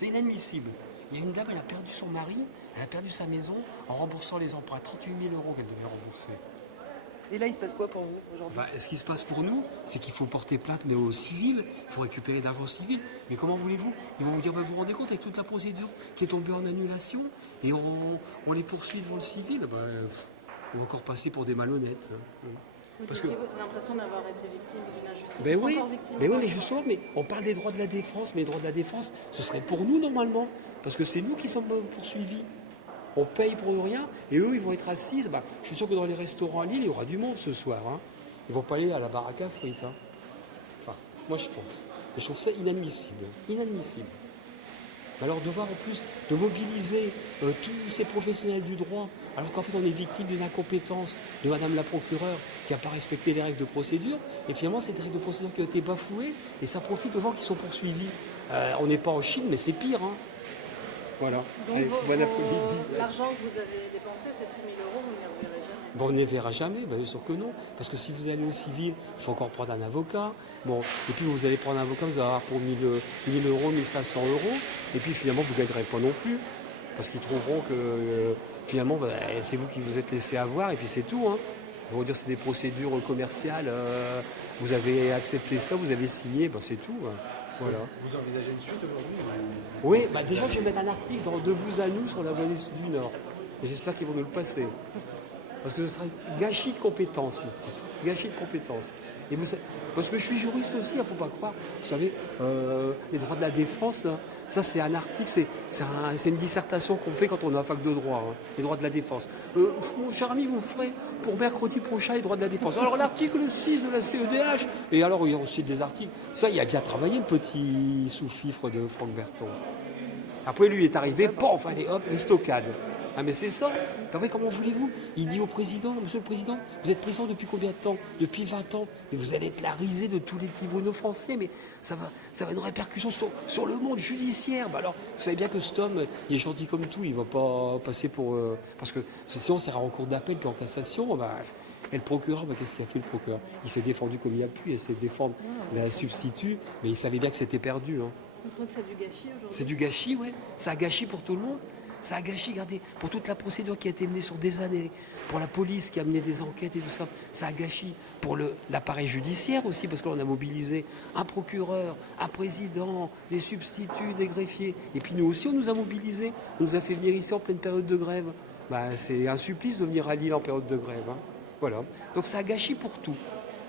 C'est inadmissible. Il y a une dame, elle a perdu son mari, elle a perdu sa maison en remboursant les emprunts. 38 000 euros qu'elle devait rembourser. Et là, il se passe quoi pour vous aujourd'hui? Ce qui se passe pour nous, c'est qu'il faut porter plainte, mais au civil, il faut récupérer de l'argent civil. Mais comment voulez-vous? Ils vont vous dire, vous vous rendez compte, avec toute la procédure qui est tombée en annulation, et on les poursuit devant le civil, on va encore passer pour des malhonnêtes. Parce que vous avez l'impression d'avoir été victime d'une injustice. Ben oui, mais justement, mais on parle des droits de la défense, mais les droits de la défense, ce serait pour nous normalement, parce que c'est nous qui sommes poursuivis. On paye pour rien, et eux, ils vont être assis. Je suis sûr que dans les restaurants à Lille, il y aura du monde ce soir. Hein. Ils ne vont pas aller à la baraque à frites. Hein. Enfin, moi, je pense. Et je trouve ça inadmissible. Inadmissible. Alors, de voir en plus de mobiliser tous ces professionnels du droit, alors qu'en fait, on est victime d'une incompétence de Madame la procureure qui n'a pas respecté les règles de procédure, et finalement, c'est des règles de procédure qui ont été bafouées, et ça profite aux gens qui sont poursuivis. On n'est pas en Chine, mais c'est pire. Hein. Voilà. Donc, allez, bon après-midi. l'argent que vous avez dépensé, ces 6 000 euros, vous ne les reverrez jamais. On ne les verra jamais, bien sûr que non. Parce que si vous allez au civil, il faut encore prendre un avocat. Et puis vous allez prendre un avocat, vous allez avoir pour 1 000 euros, 1 500 euros. Et puis finalement, vous ne gagnerez pas non plus. Parce qu'ils trouveront que finalement, c'est vous qui vous êtes laissé avoir, et puis c'est tout. Hein. Ils vont dire que c'est des procédures commerciales. Vous avez accepté ça, vous avez signé, c'est tout. Hein. Voilà. Vous envisagez une suite aujourd'hui? Oui, déjà je vais mettre un article dans De vous à nous sur la vallée du Nord. Et j'espère qu'ils vont nous le passer. Parce que ce sera gâchis de compétences, le titre. Gâchis de compétences. Et vous savez, parce que je suis juriste aussi, il ne faut pas croire. Vous savez, les droits de la défense, hein, ça c'est un article, c'est une dissertation qu'on fait quand on est en fac de droit, hein, les droits de la défense. Mon cher ami, vous ferez pour mercredi prochain les droits de la défense. Alors l'article 6 de la CEDH, et alors il y a aussi des articles. Ça, il a bien travaillé le petit sous-fifre de Franck Berton. Après, lui est arrivé, pof, allez hop, les stockades. Ah mais c'est ça. Mais comment voulez-vous? Il dit au président, monsieur le président, vous êtes président depuis combien de temps? Depuis 20 ans. Mais vous allez être la risée de tous les tribunaux français, mais ça va avoir une répercussion sur le monde judiciaire. Alors, vous savez bien que cet homme, il est gentil comme tout, il ne va pas passer pour... parce que sinon, ça sera en cours d'appel, puis en cassation. Et le procureur, qu'est-ce qu'il a fait le procureur? Il s'est défendu comme il a pu, il s'est défendu la substitut, mais il savait bien que c'était perdu. Hein. Vous trouvez que c'est du gâchis aujourd'hui? C'est du gâchis, ouais. C'est un gâchis pour tout le monde. Ça a gâché, regardez, pour toute la procédure qui a été menée sur des années, pour la police qui a mené des enquêtes et tout ça, ça a gâché pour l'appareil judiciaire aussi, parce qu'on a mobilisé un procureur, un président, des substituts, des greffiers. Et puis nous aussi, on nous a mobilisés, on nous a fait venir ici en pleine période de grève. C'est un supplice de venir à Lille en période de grève. Hein. Voilà. Donc ça a gâché pour tout.